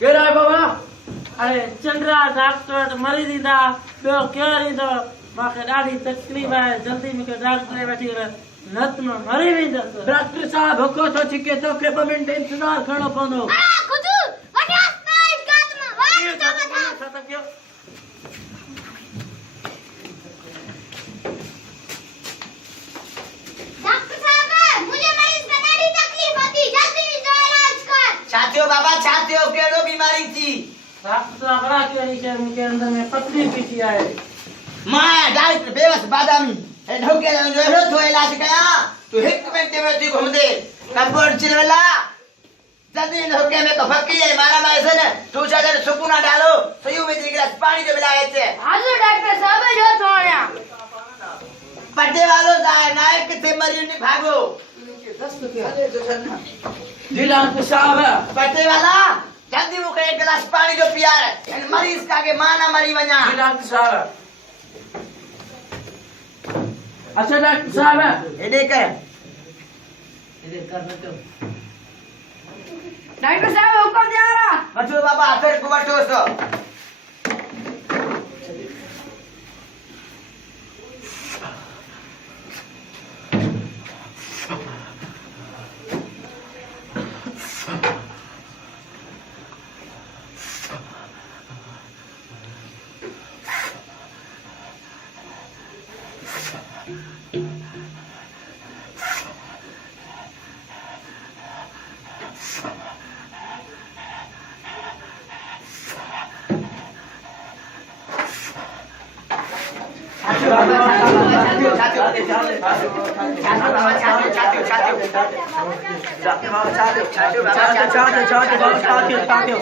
केड़ा है बाबा? अरे चंद्रा डॉक्टर मरी दींदा ॿियो केरु ईंदो मूंखे ॾाढी तकलीफ़ आहे जल्दी मूंखे डॉक्टर वठी नत में मरी वेंदसि डॉक्टर साहब हुको तो छिके तो के 2 मिनट इंतजार करणो पवंदो। खुदू वठोस ना इस गात में वाह तो बता डॉक्टर साहब मुझे मरीज का ॾाढी तकलीफ होती जल्दी इसका इलाज कर। छातियो बाबा छातियो केड़ो बीमारी थी? डॉक्टर साहब बड़ा केड़ी शइ मूंखे अंदर में पतली पीती आहे मैं डायरेक्ट बेवस बादामी ए ढोके जो एड़ो तो इलाज कया तू 1 मिनट में तू घूम दे कपड़ चिरवला जल्दी ढोके में तो फकी है मारा मैं से ने तू चादर सुकुना डालो सही में 1 गिलास पानी दे मिलाए थे। हाजू डॉक्टर साहब जो छोड़या पट्टे वालों जाए नायक किथे मरी नहीं भागो जी डॉक्टर साहब पट्टे वाला जल्दी मुके 1 गिलास पानी जो पिया है मरीज का के माना मरी वना। जी डॉक्टर साहब। अच्छा डॉक्टर साहब एडे कर डॉक्टर साहब हुक्म दे रहा बचो बाबा फिर को बटो सो छातियो